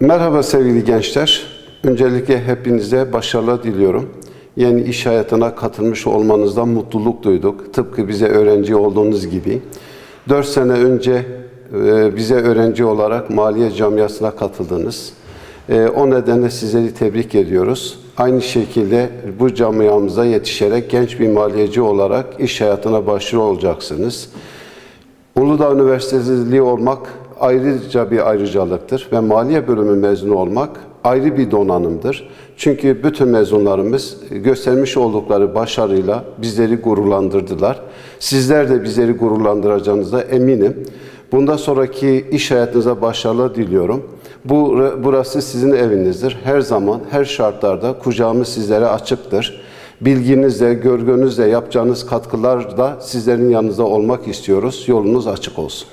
Merhaba sevgili gençler. Öncelikle hepinize başarılar diliyorum. Yeni iş hayatına katılmış olmanızdan mutluluk duyduk. Tıpkı bize öğrenci olduğunuz gibi. 4 sene önce e, bize öğrenci olarak maliye camiasına katıldınız. E, O nedenle sizleri tebrik ediyoruz. Aynı şekilde bu camiamıza yetişerek genç bir maliyeci olarak iş hayatına başlıyor olacaksınız. Uludağ Üniversitesi olmak ayrıca bir ayrıcalıktır ve maliye bölümü mezunu olmak ayrı bir donanımdır. Çünkü bütün mezunlarımız göstermiş oldukları başarıyla bizleri gururlandırdılar. Sizler de bizleri gururlandıracağınıza eminim. Bundan sonraki iş hayatınıza başarılar diliyorum. Bu burası sizin evinizdir. Her zaman, her şartlarda kucağımız sizlere açıktır. Bilginizle, görgünüzle yapacağınız katkılar da sizlerin yanınızda olmak istiyoruz. Yolunuz açık olsun.